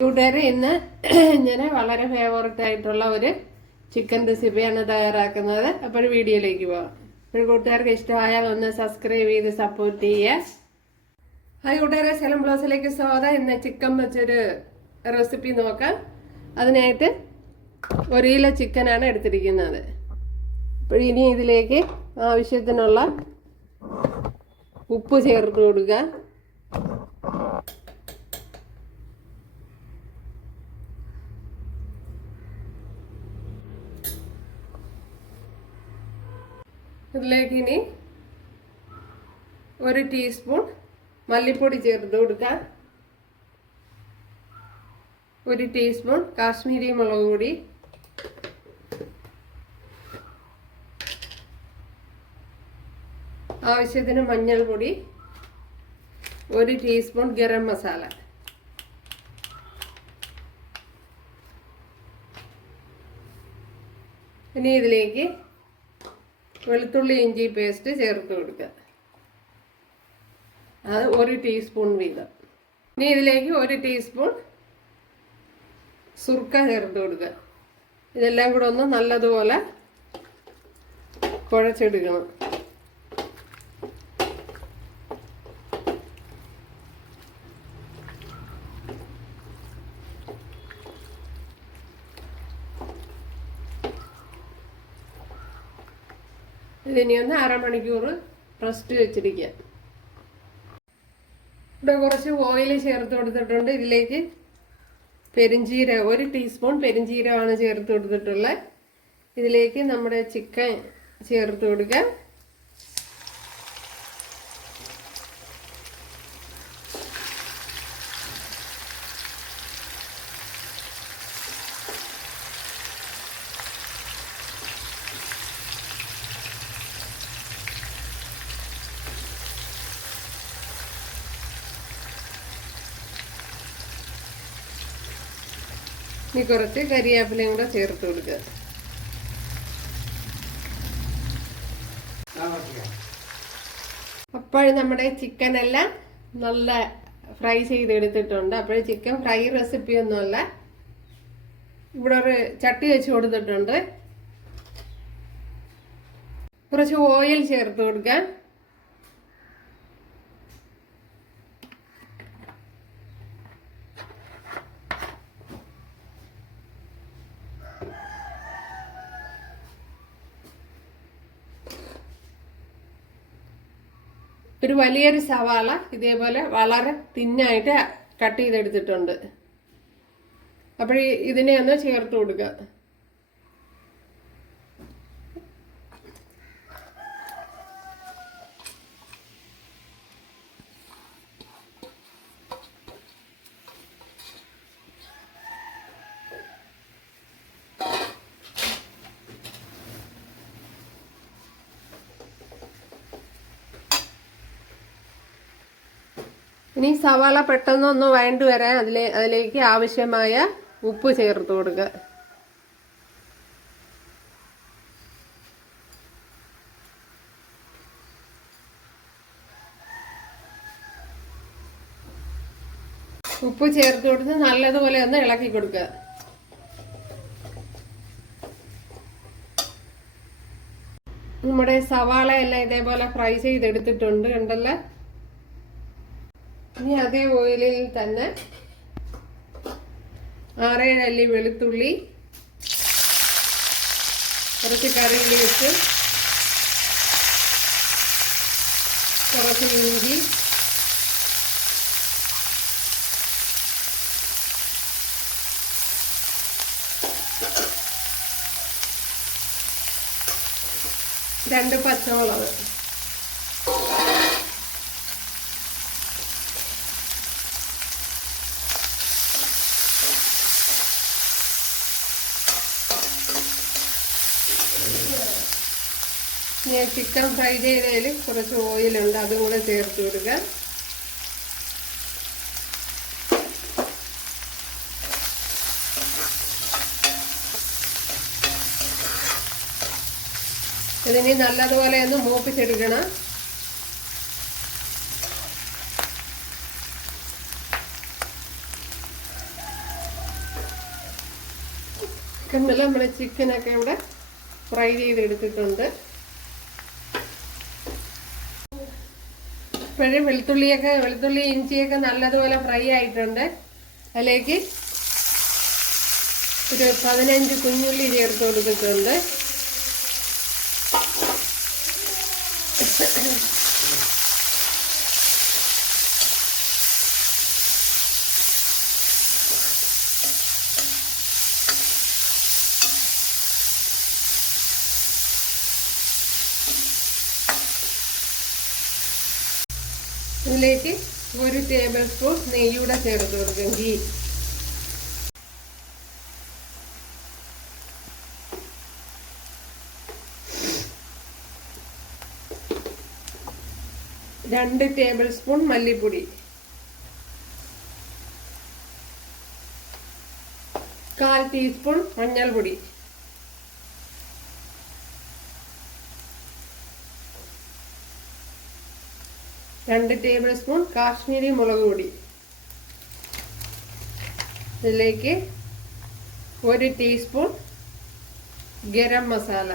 കൂട്ടുകാരെ ഇന്ന് ഞാൻ വളരെ ഫേവററ്റ് ആയിട്ടുള്ള ഒരു ചിക്കൻ റെസിപ്പിയാണ് തയ്യാറാക്കുന്നത്. അപ്പോൾ വീഡിയോയിലേക്ക് പോകാം. കൂട്ടുകാർക്ക് ഇഷ്ടമായാൽ ഒന്ന് സബ്സ്ക്രൈബ് ചെയ്ത് സപ്പോർട്ട് ചെയ്യുക. ഹായ് കൂട്ടുകാരെ, സെലം ബ്ലോസിലേക്ക് സ്വാഗതം. ഇന്ന് ചിക്കൻ വെച്ചൊരു റെസിപ്പി നോക്കാം. അതിനായിട്ട് 1 കിലോ ചിക്കനാണ് എടുത്തിരിക്കുന്നത്. അപ്പോൾ ഇനി ഇതിലേക്ക് ആവശ്യത്തിനുള്ള ഉപ്പ് ചേർത്ത് കൊടുക്കുക. ഇതിലേക്ക് ഇനി 1 ടീസ്പൂൺ മല്ലിപ്പൊടി ചേർത്ത് കൊടുക്കാം. 1 ടീസ്പൂൺ കാശ്മീരി മുളക് പൊടി, ആവശ്യത്തിന് മഞ്ഞൾപ്പൊടി, 1 ടീസ്പൂൺ ഗരം മസാല. ഇനി ഇതിലേക്ക് വെളുത്തുള്ളി ഇഞ്ചി പേസ്റ്റ് ചേർത്ത് കൊടുക്കുക. അത് 1 ടീസ്പൂൺ വീതം. ഇനി ഇതിലേക്ക് 1 ടീസ്പൂൺ സുർക്ക ചേർത്ത് കൊടുക്കുക. ഇതെല്ലാം കൂടെ ഒന്ന് നല്ലതുപോലെ കുഴച്ചെടുക്കണം. ഇതിനി ഒന്ന് അരമണിക്കൂർ റെസ്റ്റ് വെച്ചിരിക്കുക. ഇവിടെ കുറച്ച് ഓയിൽ ചേർത്ത് കൊടുത്തിട്ടുണ്ട്. ഇതിലേക്ക് പെരിഞ്ചീരകം 1 ടീസ്പൂൺ പെരിഞ്ചീരകമാണ് ചേർത്ത് കൊടുത്തിട്ടുള്ളത്. ഇതിലേക്ക് നമ്മുടെ ചിക്കൻ ചേർത്ത് കൊടുക്കുക. ഇനി കുറച്ച് കരിവേപ്പിലയും കൂടെ ചേർത്ത് കൊടുക്കുക. അപ്പോൾ നമ്മുടെ ചിക്കൻ എല്ലാം നല്ല ഫ്രൈ ചെയ്തെടുത്തിട്ടുണ്ട്. അപ്പോൾ ചിക്കൻ ഫ്രൈ റെസിപ്പി ഒന്നുമല്ല. ഇവിടെ ഒരു ചട്ടി വെച്ച് കൊടുത്തിട്ടുണ്ട്. കുറച്ച് ഓയിൽ ചേർത്ത് കൊടുക്കുക. ഒരു വലിയൊരു സവാള ഇതേപോലെ വളരെ തിന്നായിട്ട് കട്ട് ചെയ്തെടുത്തിട്ടുണ്ട്. അപ്പോൾ ഇതിനെ ഒന്ന് ചേർത്ത് കൊടുക്കുക. ഇനി സവാള പെട്ടെന്നൊന്ന് വഴണ്ട് വരാൻ അതിലേക്ക് ആവശ്യമായ ഉപ്പ് ചേർത്ത് കൊടുക്കുക. ഉപ്പ് ചേർത്ത് കൊടുത്ത് നല്ലതുപോലെ ഒന്ന് ഇളക്കി കൊടുക്കുക. നമ്മുടെ സവാള എല്ലാം ഇതേപോലെ ഫ്രൈ ചെയ്തെടുത്തിട്ടുണ്ട്, കണ്ടല്ലോ. ഇനി അതേ ഓയിലിൽ തന്നെ 6-7 അല്ലി വെളുത്തുള്ളി, കുറച്ച് കറി ലീവ്സ്, കുറച്ച് ഇഞ്ചി, രണ്ട് പച്ചമുളക്, ചിക്കൻ ഫ്രൈ ചെയ്തതിൽ കുറച്ച് ഓയിലുണ്ട്, അതും കൂടെ ചേർത്ത് കൊടുക്കുക. ഇതിനി നല്ലതുപോലെ ഒന്ന് മൂപ്പിച്ചെടുക്കണം. കണ്ടല്ലോ നമ്മുടെ ചിക്കനൊക്കെ ഇവിടെ ഫ്രൈ ചെയ്തെടുത്തിട്ടുണ്ട്. ഇപ്പോഴും വെളുത്തുള്ളി ഇഞ്ചിയൊക്കെ നല്ലതുപോലെ ഫ്രൈ ആയിട്ടുണ്ട്. അതിലേക്ക് ഒരു 15 കുഞ്ഞുള്ളി ചേർത്ത് കൊടുത്തിട്ടുണ്ട്. ഇതിലേക്ക് 1 ടേബിൾ സ്പൂൺ നെയ്യൂടെ ചേർത്ത് കൊടുക്കും. ഗീ 2 ടേബിൾ സ്പൂൺ മല്ലിപ്പൊടി, 1/4 ടീസ്പൂൺ മഞ്ഞൾപ്പൊടി, 2 ടേബിൾ സ്പൂൺ കാശ്മീരി മുളക് പൊടി, ഇതിലേക്ക് 1 ടീസ്പൂൺ ഗരം മസാല,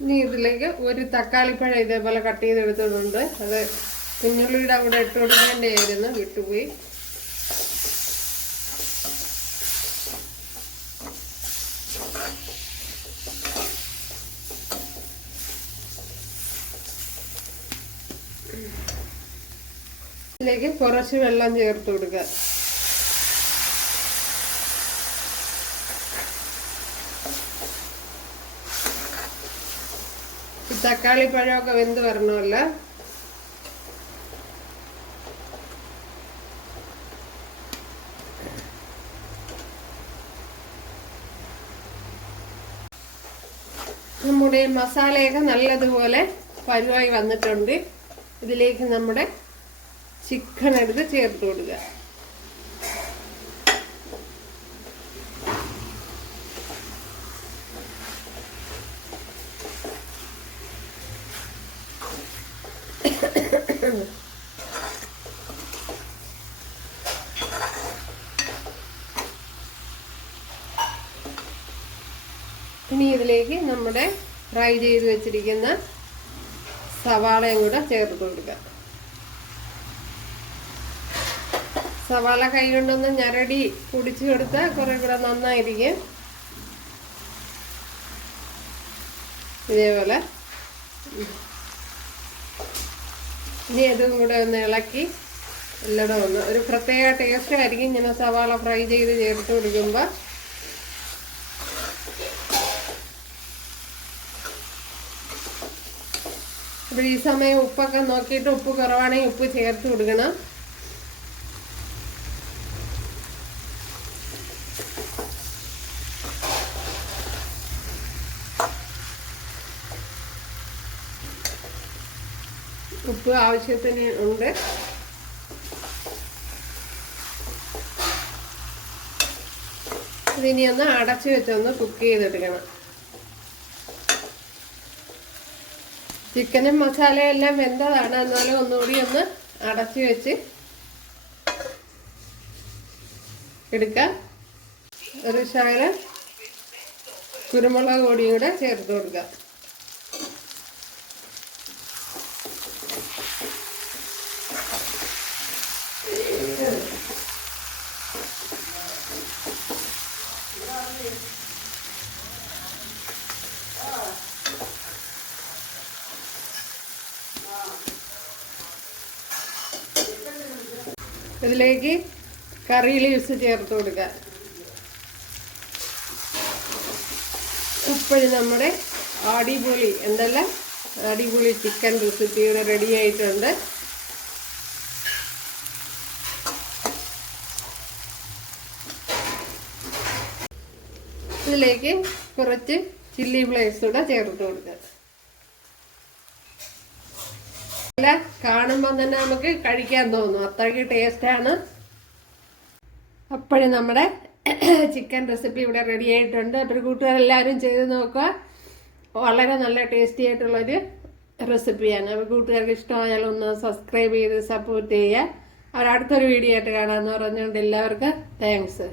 ഇനി ഇതിലേക്ക് 1 തക്കാളിപ്പഴം ഇതേപോലെ കട്ട് ചെയ്തെടുത്തിട്ടുണ്ട്. അത് കുഞ്ഞുള്ളിയുടെ അവിടെ ഇട്ട് കൊടുക്കേണ്ടതായിരുന്നു, വിട്ടുപോയി. ഇതിലേക്ക് കുറച്ച് വെള്ളം ചേർത്ത് കൊടുക്കുക. തക്കാളി പഴമൊക്കെ വെന്ത് വരണമല്ലോ. നമ്മുടെ മസാലയൊക്കെ നല്ലതുപോലെ പരുവായി വന്നിട്ടുണ്ട്. ഇതിലേക്ക് നമ്മുടെ ചിക്കൻ എടുത്ത് ചേർത്ത് കൊടുക്കുക. ഇനി ഇതിലേക്ക് നമ്മുടെ ഫ്രൈ ചെയ്ത് വെച്ചിരിക്കുന്ന സവാളയും കൂടെ ചേർത്ത് കൊടുക്കുക. സവാള കൈ കൊണ്ടൊന്ന് ഞരടി പൊടിച്ചു കൊടുത്താൽ കുറെ കൂടെ നന്നായിരിക്കും. ഇതേപോലെ ഇനി അതും കൂടെ ഒന്ന് ഇളക്കി എല്ലാം ഒന്ന് ഒരു പ്രത്യേക ടേസ്റ്റ് ആയിരിക്കും ഇങ്ങനെ സവാള ഫ്രൈ ചെയ്ത് ചേർത്ത് കൊടുക്കുമ്പോൾ. അപ്പോൾ ഈ സമയം ഉപ്പൊക്കെ നോക്കിയിട്ട് ഉപ്പ് കുറവാണെങ്കിൽ ഉപ്പ് ചേർത്ത് കൊടുക്കണം. ഉപ്പ് ആവശ്യത്തിന് ഉണ്ട്. ഇതിനി ഒന്ന് അടച്ചു വെച്ചൊന്ന് കുക്ക് ചെയ്തെടുക്കണം. ചിക്കനും മസാലയും എല്ലാം വെന്തതാണ്, എന്നാലും ഒന്നുകൂടി ഒന്ന് അടച്ചു വെച്ച് എടുക്കാം. ഒരു ശകലം കുരുമുളക് പൊടിയും കൂടെ ചേർത്ത് കൊടുക്കാം. ഇതിലേക്ക് കറി ലീവ്സ് ചേർത്ത് കൊടുക്കുക. ഇപ്പോഴും നമ്മുടെ അടിപൊളി ചിക്കൻ റെസിപ്പി ഇവിടെ റെഡി ആയിട്ടുണ്ട്. ഇതിലേക്ക് കുറച്ച് ചില്ലി ഫ്ലേക്സ് കൂടെ ചേർത്ത് കൊടുക്കുക. കാണുമ്പോൾ തന്നെ നമുക്ക് കഴിക്കാൻ തോന്നും, അത്രയ്ക്ക് ടേസ്റ്റാണ്. അപ്പോഴും നമ്മുടെ ചിക്കൻ റെസിപ്പി ഇവിടെ റെഡി ആയിട്ടുണ്ട്. അപ്പോൾ കൂട്ടുകാരെല്ലാവരും ചെയ്ത് നോക്കുക. വളരെ നല്ല ടേസ്റ്റി ആയിട്ടുള്ളൊരു റെസിപ്പിയാണ്. അപ്പോൾ കൂട്ടുകാർക്ക് ഇഷ്ടമായാൽ ഒന്ന് സബ്സ്ക്രൈബ് ചെയ്ത് സപ്പോർട്ട് ചെയ്യുക. അടുത്തൊരു വീഡിയോ ആയിട്ട് കാണാമെന്ന് പറഞ്ഞുകൊണ്ട് എല്ലാവർക്കും താങ്ക്സ്.